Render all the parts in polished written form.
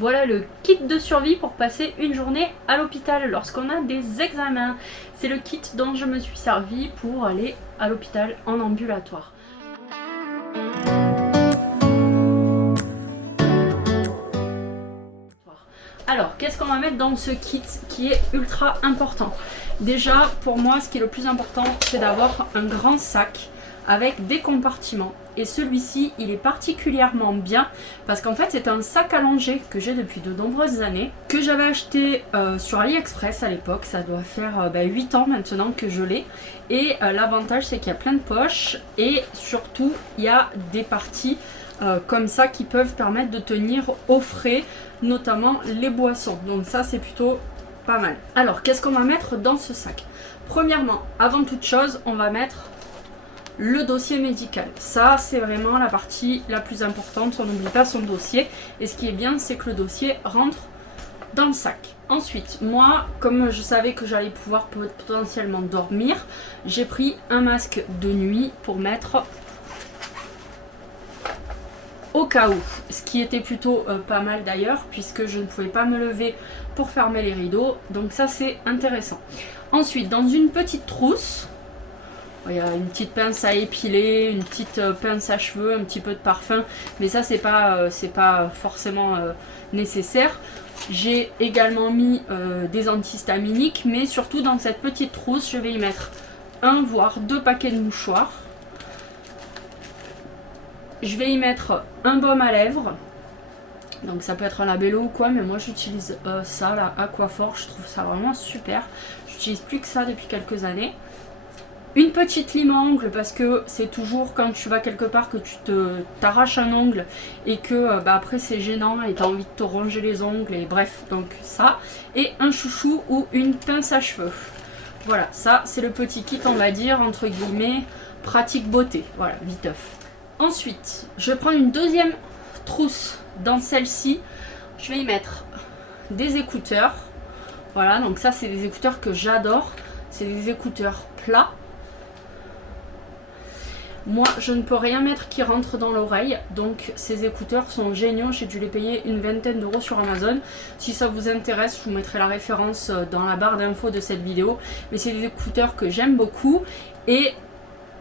Voilà le kit de survie pour passer une journée à l'hôpital lorsqu'on a des examens. C'est le kit dont je me suis servi pour aller à l'hôpital en ambulatoire. Alors, qu'est-ce qu'on va mettre dans ce kit qui est ultra important? Déjà, pour moi, ce qui est le plus important, c'est d'avoir un grand sac avec des compartiments. Et celui-ci, il est particulièrement bien parce qu'en fait, c'est un sac allongé que j'ai depuis de nombreuses années, que j'avais acheté sur AliExpress à l'époque. Ça doit faire 8 ans maintenant que je l'ai. Et l'avantage, c'est qu'il y a plein de poches et surtout, il y a des parties comme ça qui peuvent permettre de tenir au frais, notamment les boissons. Donc ça, c'est plutôt pas mal. Alors, qu'est-ce qu'on va mettre dans ce sac? Premièrement, avant toute chose, on va mettre le dossier médical. Ça, c'est vraiment la partie la plus importante. On n'oublie pas son dossier. Et ce qui est bien, c'est que le dossier rentre dans le sac. Ensuite, moi, comme je savais que j'allais pouvoir potentiellement dormir, j'ai pris un masque de nuit pour mettre au cas où, ce qui était plutôt pas mal d'ailleurs, puisque je ne pouvais pas me lever pour fermer les rideaux, donc ça c'est intéressant. Ensuite, dans une petite trousse, il y a une petite pince à épiler, une petite pince à cheveux, un petit peu de parfum, mais ça c'est pas forcément nécessaire. J'ai également mis des antihistaminiques, mais surtout dans cette petite trousse, je vais y mettre un voire 2 paquets de mouchoirs. Je vais y mettre un baume à lèvres, donc ça peut être un labello ou quoi, mais moi j'utilise ça, la Aquaphor, je trouve ça vraiment super. J'utilise plus que ça depuis quelques années. Une petite lime à ongles, parce que c'est toujours quand tu vas quelque part que tu t'arraches un ongle et que après c'est gênant et tu as envie de te ronger les ongles, et bref, donc ça. Et un chouchou ou une pince à cheveux. Voilà, ça c'est le petit kit, on va dire, entre guillemets, pratique beauté, voilà, viteuf. Ensuite, je vais prendre une deuxième trousse. Dans celle-ci, je vais y mettre des écouteurs. Voilà, donc ça c'est des écouteurs que j'adore. C'est des écouteurs plats. Moi, je ne peux rien mettre qui rentre dans l'oreille. Donc ces écouteurs sont géniaux. J'ai dû les payer une vingtaine d'euros sur Amazon. Si ça vous intéresse, je vous mettrai la référence dans la barre d'infos de cette vidéo. Mais c'est des écouteurs que j'aime beaucoup. Et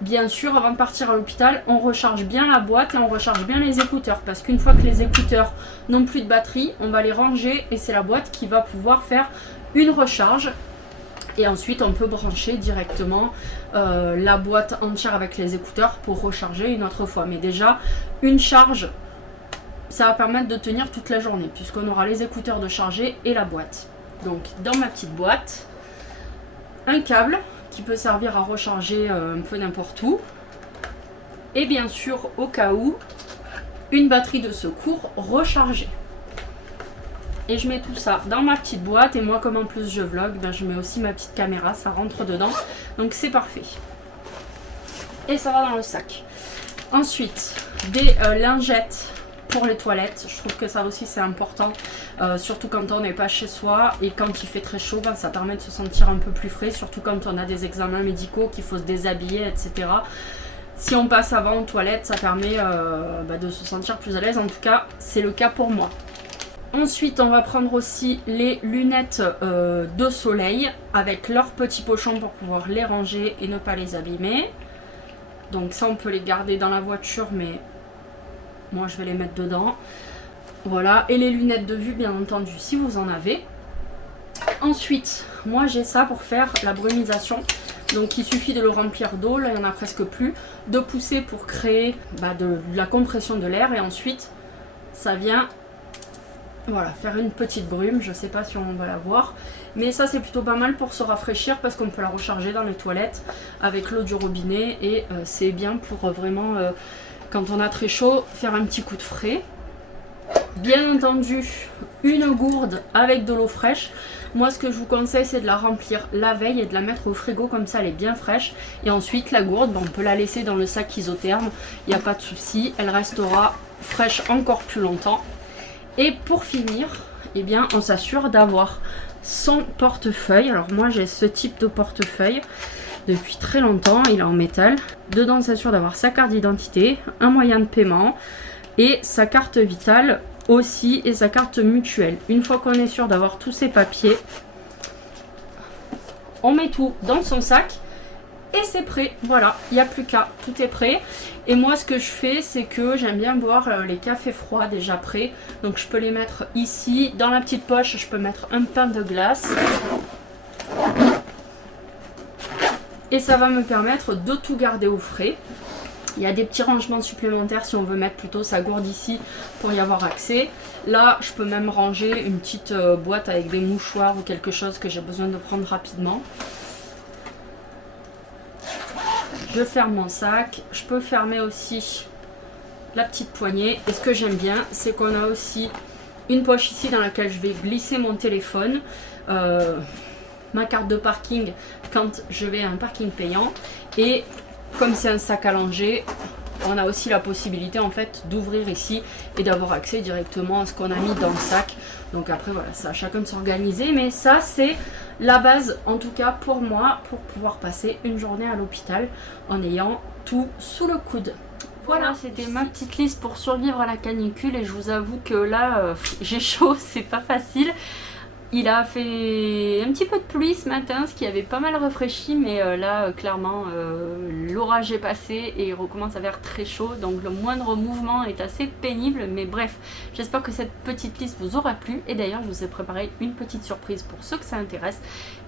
bien sûr, avant de partir à l'hôpital, on recharge bien la boîte et on recharge bien les écouteurs. Parce qu'une fois que les écouteurs n'ont plus de batterie, on va les ranger et c'est la boîte qui va pouvoir faire une recharge. Et ensuite, on peut brancher directement la boîte entière avec les écouteurs pour recharger une autre fois. Mais déjà, une charge, ça va permettre de tenir toute la journée puisqu'on aura les écouteurs de charger et la boîte. Donc, dans ma petite boîte, un câble qui peut servir à recharger un peu n'importe où. Et bien sûr, au cas où, une batterie de secours rechargée. Et je mets tout ça dans ma petite boîte. Et moi, comme en plus je vlog, je mets aussi ma petite caméra, ça rentre dedans. Donc c'est parfait. Et ça va dans le sac. Ensuite, des lingettes pour les toilettes. Je trouve que ça aussi c'est important, surtout quand on n'est pas chez soi et quand il fait très chaud, ça permet de se sentir un peu plus frais, surtout quand on a des examens médicaux, qu'il faut se déshabiller, etc. Si on passe avant aux toilettes, ça permet de se sentir plus à l'aise. En tout cas, c'est le cas pour moi. Ensuite, on va prendre aussi les lunettes de soleil avec leur petit pochon pour pouvoir les ranger et ne pas les abîmer. Donc ça, on peut les garder dans la voiture, mais moi, je vais les mettre dedans. Voilà, et les lunettes de vue, bien entendu, si vous en avez. Ensuite, moi, j'ai ça pour faire la brumisation. Donc, il suffit de le remplir d'eau, là, il n'y en a presque plus. De pousser pour créer de la compression de l'air. Et ensuite, ça vient... Voilà, faire une petite brume, je sais pas si on va la voir, mais ça c'est plutôt pas mal pour se rafraîchir parce qu'on peut la recharger dans les toilettes avec l'eau du robinet et c'est bien pour vraiment, quand on a très chaud, faire un petit coup de frais. Bien entendu, une gourde avec de l'eau fraîche. Moi ce que je vous conseille c'est de la remplir la veille et de la mettre au frigo, comme ça elle est bien fraîche. Et ensuite la gourde, on peut la laisser dans le sac isotherme, il n'y a pas de souci, elle restera fraîche encore plus longtemps. Et pour finir, on s'assure d'avoir son portefeuille. Alors moi j'ai ce type de portefeuille depuis très longtemps, il est en métal. Dedans on s'assure d'avoir sa carte d'identité, un moyen de paiement et sa carte vitale aussi et sa carte mutuelle. Une fois qu'on est sûr d'avoir tous ces papiers, on met tout dans son sac et c'est prêt. Voilà, il n'y a plus qu'à, tout est prêt. Et moi ce que je fais, c'est que j'aime bien boire les cafés froids déjà prêts. Donc je peux les mettre ici. Dans la petite poche, je peux mettre un pain de glace. Et ça va me permettre de tout garder au frais. Il y a des petits rangements supplémentaires si on veut mettre plutôt sa gourde ici pour y avoir accès. Là, je peux même ranger une petite boîte avec des mouchoirs ou quelque chose que j'ai besoin de prendre rapidement. Je ferme mon sac. Je peux fermer aussi la petite poignée. Et ce que j'aime bien, c'est qu'on a aussi une poche ici dans laquelle je vais glisser mon téléphone. Ma carte de parking quand je vais à un parking payant. Et comme c'est un sac allongé, on a aussi la possibilité en fait d'ouvrir ici et d'avoir accès directement à ce qu'on a mis dans le sac. Donc après voilà, ça à chacun de s'organiser, mais ça c'est la base en tout cas pour moi pour pouvoir passer une journée à l'hôpital en ayant tout sous le coude. Voilà, c'était ma petite liste pour survivre à la canicule et je vous avoue que là j'ai chaud, c'est pas facile. Il a fait un petit peu de pluie ce matin, ce qui avait pas mal rafraîchi, mais là clairement l'orage est passé et il recommence à faire très chaud, donc le moindre mouvement est assez pénible, mais bref, j'espère que cette petite liste vous aura plu et d'ailleurs je vous ai préparé une petite surprise pour ceux que ça intéresse.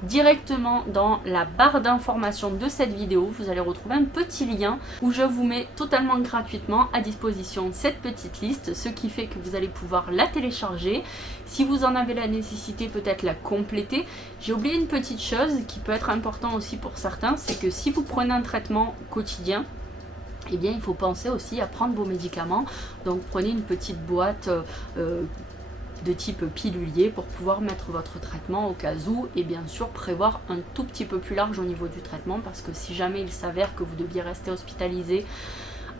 Directement dans la barre d'information de cette vidéo, vous allez retrouver un petit lien où je vous mets totalement gratuitement à disposition cette petite liste, ce qui fait que vous allez pouvoir la télécharger. Si vous en avez la nécessité, peut-être la compléter. J'ai oublié une petite chose qui peut être important aussi pour certains, c'est que si vous prenez un traitement quotidien, eh bien il faut penser aussi à prendre vos médicaments. Donc prenez une petite boîte de type pilulier pour pouvoir mettre votre traitement au cas où, et bien sûr prévoir un tout petit peu plus large au niveau du traitement, parce que si jamais il s'avère que vous deviez rester hospitalisé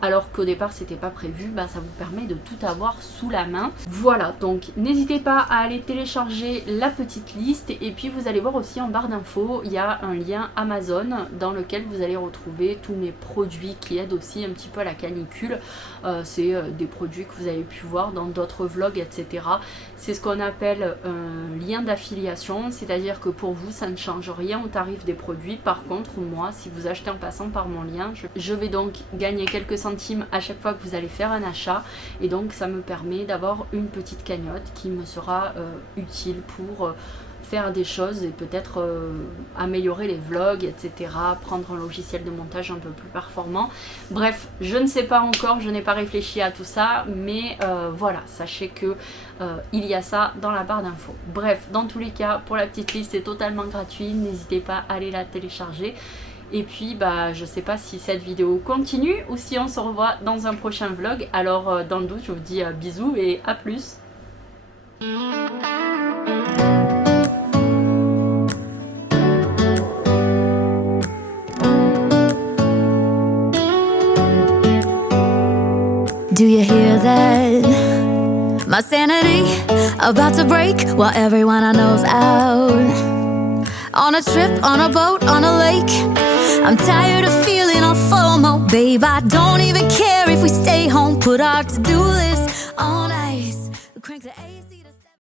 alors qu'au départ c'était pas prévu, bah, ça vous permet de tout avoir sous la main. Voilà, donc n'hésitez pas à aller télécharger la petite liste et puis vous allez voir aussi en barre d'infos, il y a un lien Amazon dans lequel vous allez retrouver tous mes produits qui aident aussi un petit peu à la canicule. C'est des produits que vous avez pu voir dans d'autres vlogs, etc. C'est ce qu'on appelle un lien d'affiliation, c'est-à-dire que pour vous ça ne change rien au tarif des produits. Par contre moi, si vous achetez en passant par mon lien, je vais donc gagner quelques centimes à chaque fois que vous allez faire un achat et donc ça me permet d'avoir une petite cagnotte qui me sera utile pour faire des choses et peut-être améliorer les vlogs, etc. Prendre un logiciel de montage un peu plus performant. Bref, je ne sais pas encore, je n'ai pas réfléchi à tout ça, mais voilà, sachez que il y a ça dans la barre d'infos. Bref, dans tous les cas, pour la petite liste, c'est totalement gratuit, n'hésitez pas à aller la télécharger. Et puis bah je sais pas si cette vidéo continue ou si on se revoit dans un prochain vlog. Alors dans le doute, je vous dis bisous et à plus. Do you hear that? My sanity about to break while everyone I know's out. On a trip, on a boat, on a lake. I'm tired of feeling all FOMO. Babe, I don't even care if we stay home. Put our to-do list